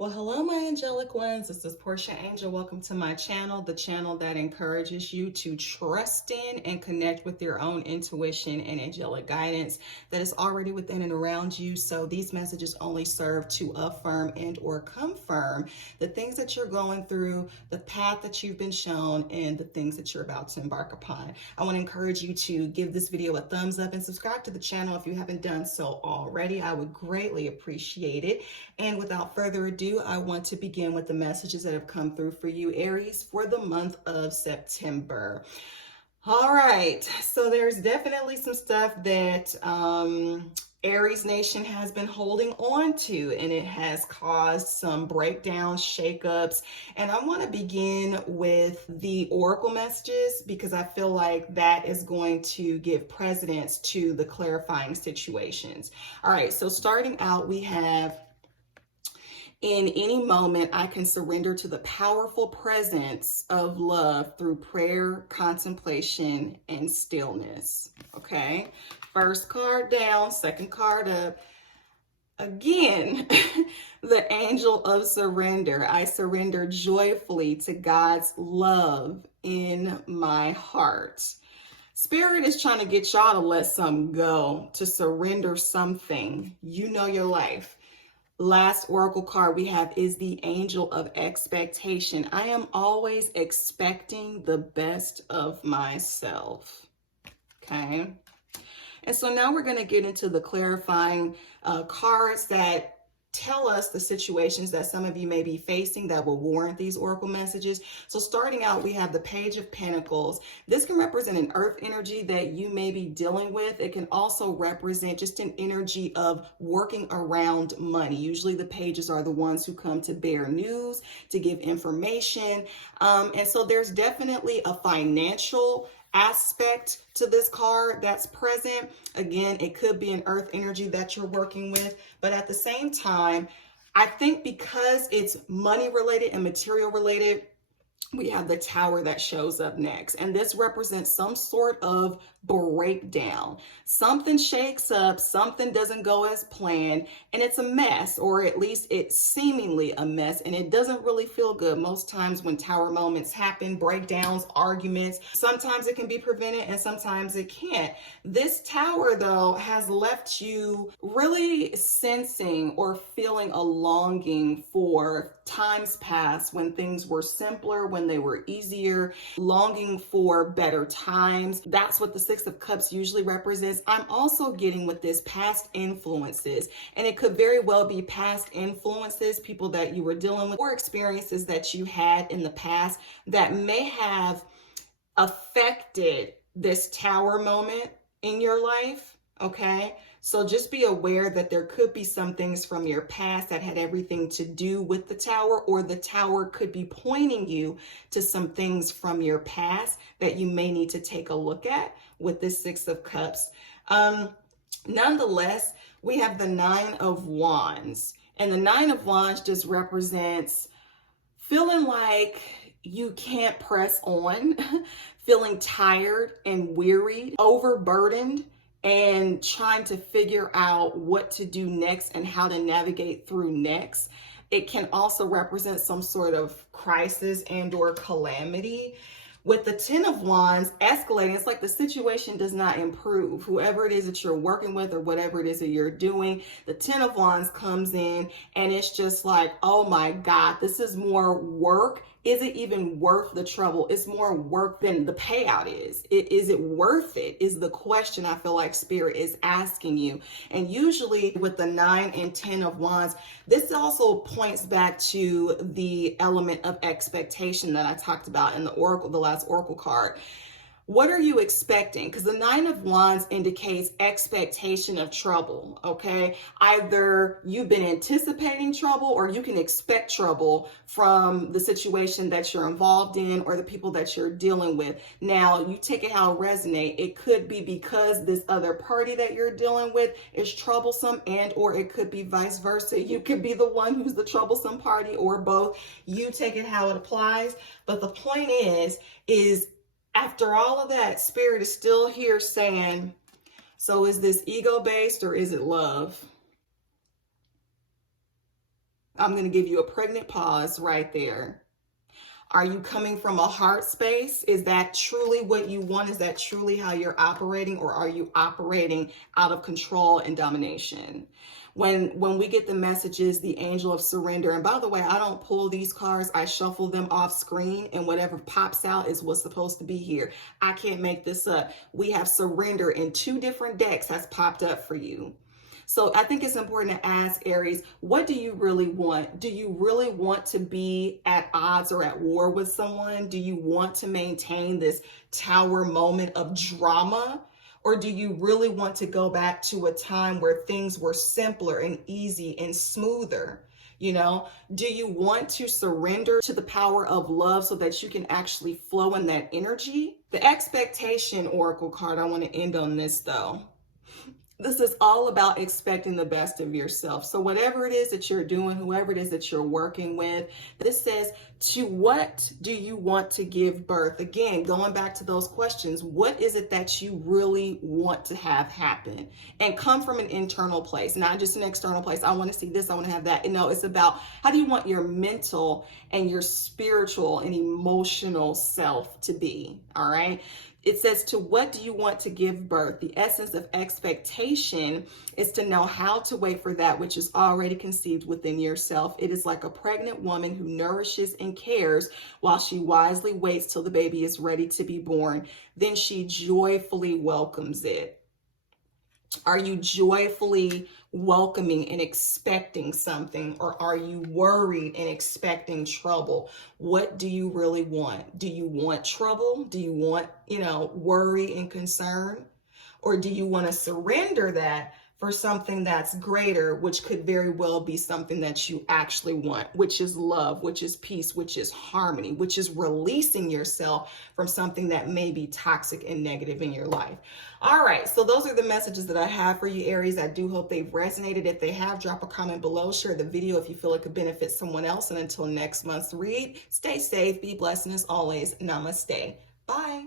Well, hello, my angelic ones. This is Portia Angel. Welcome to my channel, the channel that encourages you to trust in and connect with your own intuition and angelic guidance that is already within and around you. So these messages only serve to affirm and or confirm the things that you're going through, the path that you've been shown, and the things that you're about to embark upon. I want to encourage you to give this video a thumbs up and subscribe to the channel if you haven't done so already. I would greatly appreciate it. And without further ado, I want to begin with the messages that have come through for you, Aries, for the month of September. All right, so there's definitely some stuff that Aries Nation has been holding on to, and it has caused some breakdowns, shakeups. And I want to begin with the oracle messages because I feel like that is going to give precedence to the clarifying situations. All right, so starting out, we have: in any moment, I can surrender to the powerful presence of love through prayer, contemplation, and stillness. Okay, first card down, second card up. Again, the angel of surrender. I surrender joyfully to God's love in my heart. Spirit is trying to get y'all to let something go, to surrender something. You know your life. Last oracle card we have is the angel of expectation. I am always expecting the best of myself. Okay. And so now we're going to get into the clarifying cards that tell us the situations that some of you may be facing that will warrant these oracle messages. So starting out, we have the Page of Pentacles. This can represent an earth energy that you may be dealing with. It can also represent just an energy of working around money. Usually the pages are the ones who come to bear news, to give information. And so there's definitely a financial aspect to this card that's present. Again, it could be an earth energy that you're working with, but at the same time, I think because it's money related and material related, we have the Tower that shows up next. And this represents some sort of breakdown. Something shakes up, something doesn't go as planned, and it's a mess, or at least it's seemingly a mess, and it doesn't really feel good. Most times when Tower moments happen, breakdowns, arguments, sometimes it can be prevented and sometimes it can't. This Tower, though, has left you really sensing or feeling a longing for times past when things were simpler, when they were easier, longing for better times. That's what the Six of Cups usually represents. I'm also getting with this past influences, and it could very well be past influences, people that you were dealing with, or experiences that you had in the past that may have affected this Tower moment in your life. Okay, so just be aware that there could be some things from your past that had everything to do with the Tower, or the Tower could be pointing you to some things from your past that you may need to take a look at with this Six of Cups. Nonetheless, we have the Nine of Wands, and the Nine of Wands just represents feeling like you can't press on, feeling tired and wearied, overburdened, and trying to figure out what to do next and how to navigate through next. It can also represent some sort of crisis and or calamity. With the Ten of Wands escalating, it's like the situation does not improve. Whoever it is that you're working with or whatever it is that you're doing, the Ten of Wands comes in and it's just like, oh my God, this is more work. Is it even worth the trouble? It's more work than the payout is. Is it worth it? Is the question I feel like Spirit is asking you. And usually with the 9 and 10 of Wands, this also points back to the element of expectation that I talked about in the oracle, the last oracle card. What are you expecting? Because the Nine of Wands indicates expectation of trouble, okay? Either you've been anticipating trouble or you can expect trouble from the situation that you're involved in or the people that you're dealing with. Now, you take it how it resonates. It could be because this other party that you're dealing with is troublesome, and or it could be vice versa. You could be the one who's the troublesome party, or both. You take it how it applies. But the point is after all of that, Spirit is still here saying, so is this ego-based or is it love? I'm going to give you a pregnant pause right there. Are you coming from a heart space? Is that truly what you want? Is that truly how you're operating? Or are you operating out of control and domination? When we get the messages, the angel of surrender, and by the way, I don't pull these cards, I shuffle them off screen, and whatever pops out is what's supposed to be here. I can't make this up. We have surrender in 2 different decks has popped up for you. So I think it's important to ask, Aries, what do you really want? Do you really want to be at odds or at war with someone? Do you want to maintain this tower moment of drama? Or do you really want to go back to a time where things were simpler and easy and smoother? You know, do you want to surrender to the power of love so that you can actually flow in that energy? The expectation oracle card, I want to end on this though. This is all about expecting the best of yourself. So whatever it is that you're doing, whoever it is that you're working with, this says, to what do you want to give birth? Again, going back to those questions, what is it that you really want to have happen? And come from an internal place, not just an external place. I want to see this, I want to have that. No, it's about how do you want your mental and your spiritual and emotional self to be, all right? It says, to what do you want to give birth? The essence of expectation is to know how to wait for that which is already conceived within yourself. It is like a pregnant woman who nourishes and cares while she wisely waits till the baby is ready to be born. Then she joyfully welcomes it. Are you joyfully welcoming and expecting something, or are you worried and expecting trouble? What do you really want? Do you want trouble? Do you want, worry and concern? Or do you want to surrender that for something that's greater, which could very well be something that you actually want, which is love, which is peace, which is harmony, which is releasing yourself from something that may be toxic and negative in your life. All right, so those are the messages that I have for you, Aries. I do hope they've resonated. If they have, drop a comment below, share the video if you feel it could benefit someone else. And until next month's read, stay safe, be blessed, and as always, namaste. Bye.